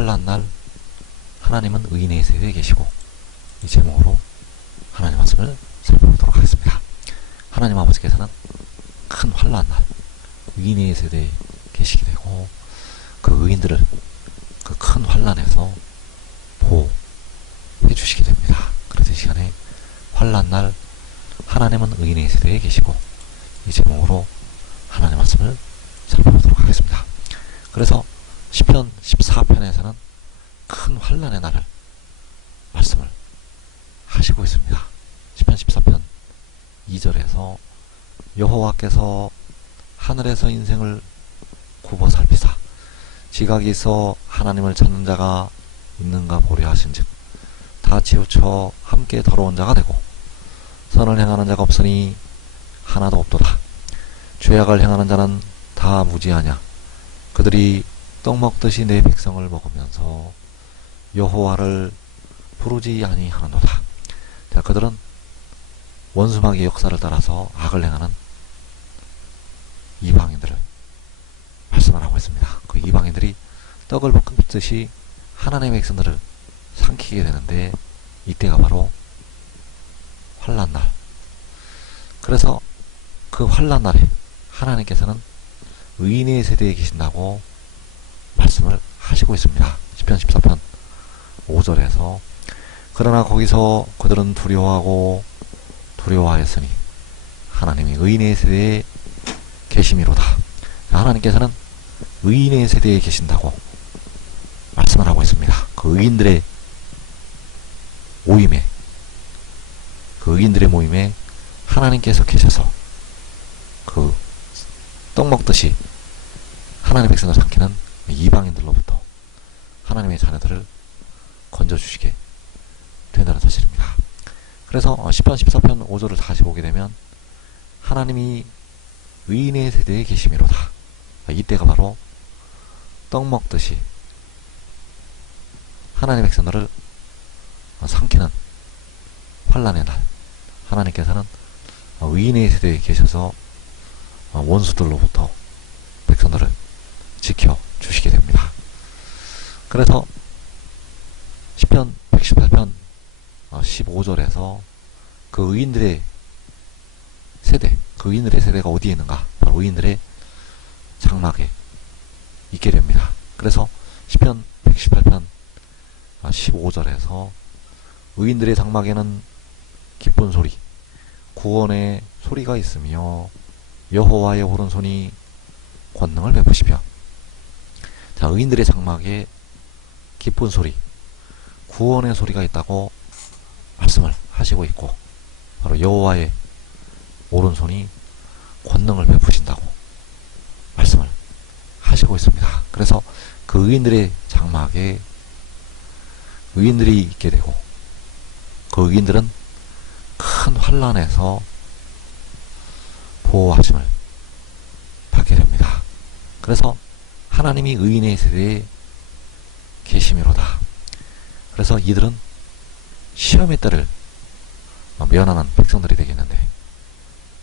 환란 날 하나님은 의인의 세대에 계시고 이 제목으로 하나님 말씀을 살펴보도록 하겠습니다. 하나님 아버지께서는 큰 환란 날 의인의 세대에 계시게 되고 그 의인들을 그 큰 환란에서 보호해 주시게 됩니다. 그래서 이 시간에 환란 날 하나님은 의인의 세대에 계시고 이 제목으로 하나님 말씀을 살펴보도록 하겠습니다. 그래서 시편 14편에서는 큰 환란의 날을 말씀을 하시고 있습니다. 시편 14편 2절에서 여호와께서 하늘에서 인생을 굽어 살피사 지각이 있어 하나님을 찾는 자가 있는가 보려 하신즉 다 치우쳐 함께 더러운 자가 되고 선을 행하는 자가 없으니 하나도 없도다. 죄악을 행하는 자는 다 무지하냐. 그들이 떡 먹듯이 내 백성을 먹으면서 여호와를 부르지 아니하는도다. 자, 그들은 원수마귀의 역사를 따라서 악을 행하는 이방인들을 말씀을 하고 있습니다. 그 이방인들이 떡을 볶듯이 하나님의 백성들을 삼키게 되는데 이때가 바로 환란 날. 그래서 그 환란 날에 하나님께서는 의인의 세대에 계신다고 말씀을 하시고 있습니다. 10편 14편 5절에서 그러나 거기서 그들은 두려워하고 두려워하였으니 하나님이 의인의 세대에 계심이로다. 하나님께서는 의인의 세대에 계신다고 말씀을 하고 있습니다. 그 의인들의 모임에 그 의인들의 모임에 하나님께서 계셔서 그 떡 먹듯이 하나님의 백성을 삼키는 이방인들로부터 하나님의 자녀들을 건져주시게 된다는 사실입니다. 그래서 10편 14편 5절을 다시 보게 되면 하나님이 의인의 세대에 계심이로다. 이때가 바로 떡 먹듯이 하나님의 백성들을 삼키는 환란의 날 하나님께서는 의인의 세대에 계셔서 원수들로부터 백성들을 지켜. 그래서 10편 118편 15절에서 그 의인들의 세대, 그 의인들의 세대가 어디에 있는가? 바로 의인들의 장막에 있게 됩니다. 그래서 10편 118편 15절에서 의인들의 장막에는 기쁜 소리, 구원의 소리가 있으며 여호와의 오른손이 권능을 베푸시며 자 의인들의 장막에 기쁜 소리, 구원의 소리가 있다고 말씀을 하시고 있고 바로 여호와의 오른손이 권능을 베푸신다고 말씀을 하시고 있습니다. 그래서 그 의인들의 장막에 의인들이 있게 되고 그 의인들은 큰 환란에서 보호하심을 받게 됩니다. 그래서 하나님이 의인의 세대에 계심이로다. 그래서 이들은 시험의 때를 면하는 백성들이 되겠는데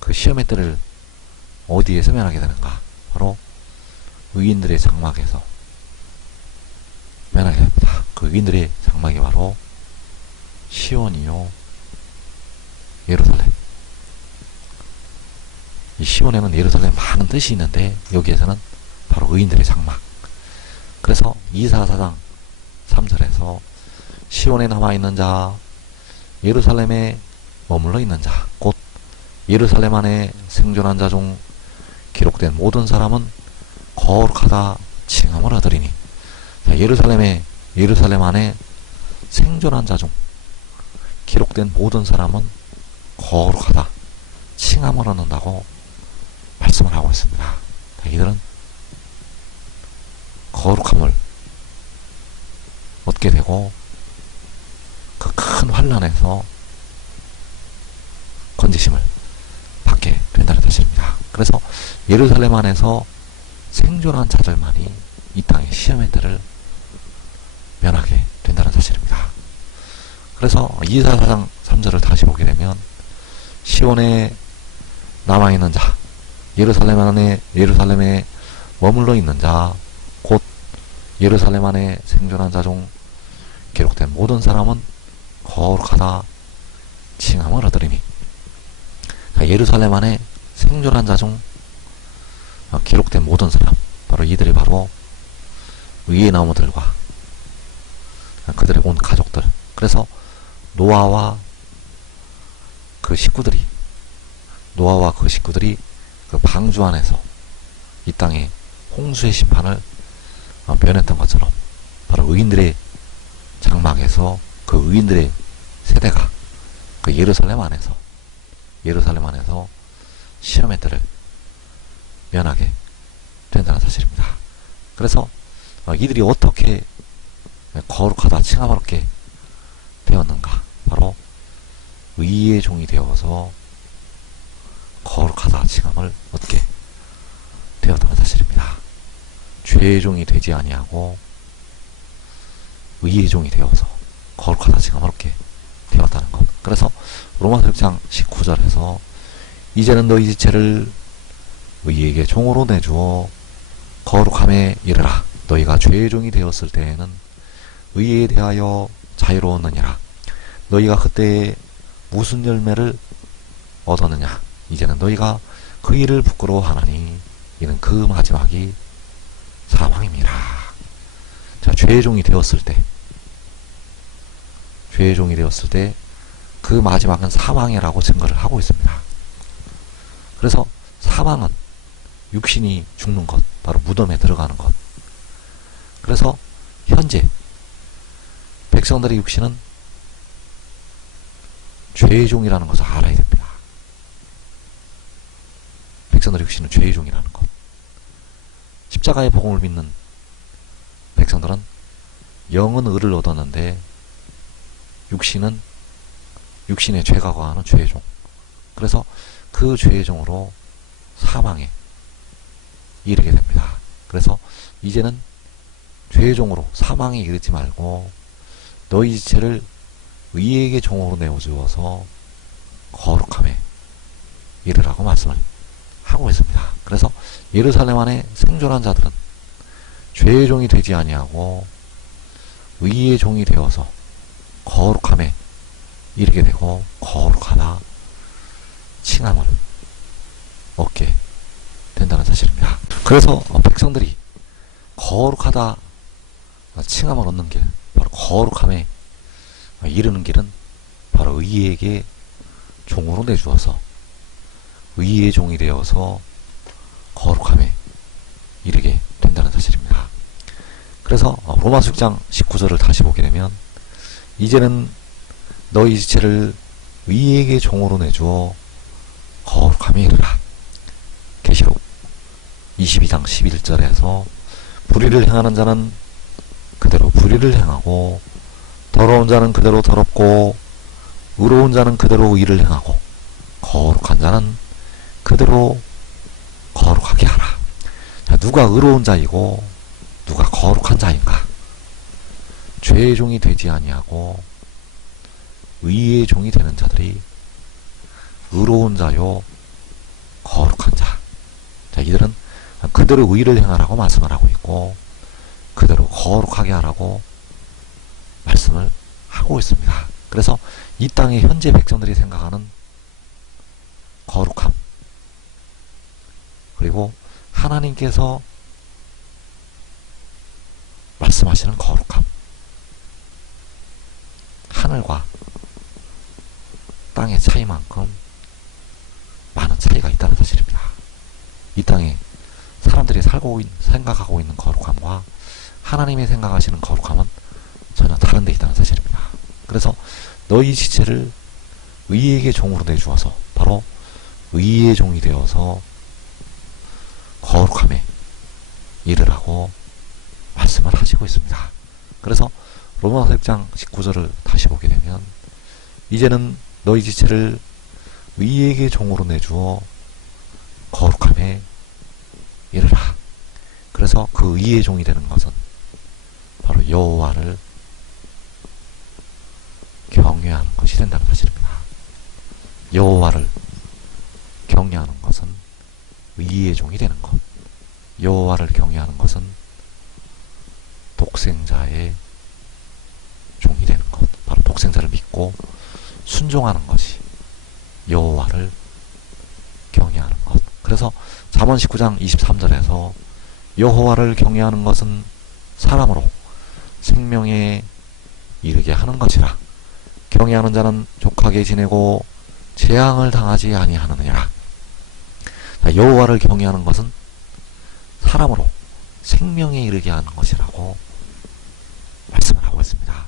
그 시험의 때를 어디에 서 면하게 되는가? 바로 의인들의 장막에서 면하게 됩니다. 그 의인들의 장막이 바로 시온이요 예루살렘. 이 시온에는 예루살렘 많은 뜻이 있는데 여기에서는 바로 의인들의 장막. 그래서 이사사장 3절에서 시온에 남아 있는 자, 예루살렘에 머물러 있는 자, 곧 예루살렘 안에 생존한 자 중 기록된 모든 사람은 거룩하다 칭함을 하더리니 자, 예루살렘에 예루살렘 안에 생존한 자 중 기록된 모든 사람은 거룩하다 칭함을 얻는다고 말씀을 하고 있습니다. 자, 이들은 거룩함을 얻게 되고 그 큰 환란에서 건지심을 받게 된다는 사실입니다. 그래서 예루살렘 안에서 생존한 자들만이 이 땅의 시험의 때를 면하게 된다는 사실입니다. 그래서 이사사장 3절을 다시 보게 되면 시온에 남아 있는 자, 예루살렘 안에 예루살렘에 머물러 있는 자, 곧 예루살렘 안에 생존한 자 중 기록된 모든 사람은 거룩하다 칭함을 얻으리니. 자, 예루살렘 안에 생존한 자 중 기록된 모든 사람 바로 이들이 바로 의의 나무들과 그들의 온 가족들. 그래서 노아와 그 식구들이 노아와 그 식구들이 그 방주 안에서 이 땅에 홍수의 심판을 어, 면했던 것처럼 바로 의인들의 장막에서 그 의인들의 세대가 그 예루살렘 안에서 예루살렘 안에서 시험의 때를 면하게 된다는 사실입니다. 그래서 어, 이들이 어떻게 거룩하다 칭함스럽게 되었는가 바로 의의 종이 되어서 거룩하다 칭함을 얻게 되었다는 사실입니다. 죄의 종이 되지 아니하고 의의 종이 되어서 거룩하다 얻게 되었다는 것. 그래서 로마서 6장 19절에서 이제는 너희 지체를 의에게 종으로 내주어 거룩함에 이르라. 너희가 죄의 종이 되었을 때에는 의에 대하여 자유로웠느니라. 너희가 그때에 무슨 열매를 얻었느냐? 이제는 너희가 그 일을 부끄러워하나니 이는 그 마지막이 사망입니다. 자, 죄의 종이 되었을 때, 죄의 종이 되었을 때 그 마지막은 사망이라고 증거를 하고 있습니다. 그래서 사망은 육신이 죽는 것, 바로 무덤에 들어가는 것. 그래서 현재 백성들의 육신은 죄의 종이라는 것을 알아야 됩니다. 백성들의 육신은 죄의 종이라는 것. 십자가의 복음을 믿는 백성들은 영은 의를 얻었는데 육신은 육신의 죄가 거하는 죄의 종. 그래서 그 죄의 종으로 사망에 이르게 됩니다. 그래서 이제는 죄의 종으로 사망에 이르지 말고 너희 지체를 의에게 종으로 내어주어서 거룩함에 이르라고 말씀을 하고 있습니다. 그래서 예루살렘 안에 생존한 자들은 죄의 종이 되지 아니하고 의의 종이 되어서 거룩함에 이르게 되고 거룩하다 칭함을 얻게 된다는 사실입니다. 그래서 백성들이 거룩하다 칭함을 얻는 길 바로 거룩함에 이르는 길은 바로 의에게 종으로 내주어서 의의 종이 되어서 거룩함에 이르게. 그래서 로마서 6장 19절을 다시 보게 되면 이제는 너희 지체를 의에게 종으로 내주어 거룩함에 이르라. 계시록 22장 11절에서 불의를 행하는 자는 그대로 불의를 행하고 더러운 자는 그대로 더럽고 의로운 자는 그대로 의를 행하고 거룩한 자는 그대로 거룩하게 하라. 자, 누가 의로운 자이고 누가 거룩한 자인가? 죄의 종이 되지 아니하고 의의 종이 되는 자들이 의로운 자요 거룩한 자. 자, 이들은 그대로 의를 행하라고 말씀을 하고 있고 그대로 거룩하게 하라고 말씀을 하고 있습니다. 그래서 이 땅의 현재 백성들이 생각하는 거룩함 그리고 하나님께서 말씀하시는 거룩함 하늘과 땅의 차이만큼 많은 차이가 있다는 사실입니다. 이 땅에 사람들이 살고 있, 생각하고 있는 거룩함과 하나님이 생각하시는 거룩함은 전혀 다른 데 있다는 사실입니다. 그래서 너희 지체를 의에게 종으로 내주어서 바로 의의 종이 되어서 거룩함에 이르라고 말씀을 하시고 있습니다. 그래서 로마서 6장 19절을 다시 보게 되면 이제는 너희 지체를 의에게 종으로 내주어 거룩함에 이르라. 그래서 그 의의 종이 되는 것은 바로 여호와를 경외하는 것이 된다는 사실입니다. 여호와를 경외하는 것은 의의 종이 되는 것. 여호와를 경외하는 것은 독생자의 종이 되는 것, 바로 독생자를 믿고 순종하는 것이 여호와를 경외하는 것. 그래서 잠언 19장 23절에서 여호와를 경외하는 것은 사람으로 생명에 이르게 하는 것이라. 경외하는 자는 족하게 지내고 재앙을 당하지 아니하느니라. 자, 여호와를 경외하는 것은 사람으로 생명에 이르게 하는 것이라고 말씀을 하고 있습니다.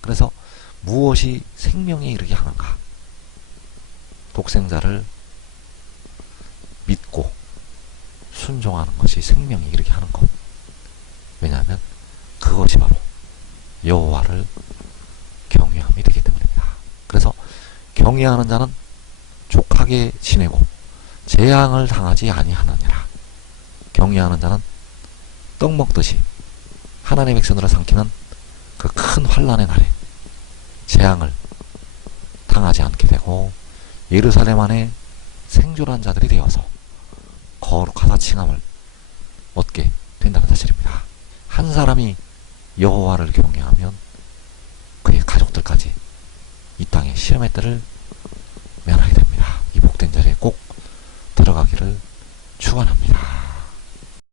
그래서 무엇이 생명에 이르게 하는가? 독생자를 믿고 순종하는 것이 생명에 이르게 하는 것. 왜냐하면 그것이 바로 여호와를 경외함이 되기 때문입니다. 그래서 경외하는 자는 족하게 지내고 재앙을 당하지 아니하느니라. 경외하는 자는 떡 먹듯이 하나님의 백성들을 삼키는 그 큰 환란의 날에 재앙을 당하지 않게 되고 예루살렘 안에 생존한 자들이 되어서 거룩하다 칭함을 얻게 된다는 사실입니다. 한 사람이 여호와를 경외하면 그의 가족들까지 이 땅의 시험의 때를 면하게 됩니다. 이 복된 자리에 꼭 들어가기를 축원합니다.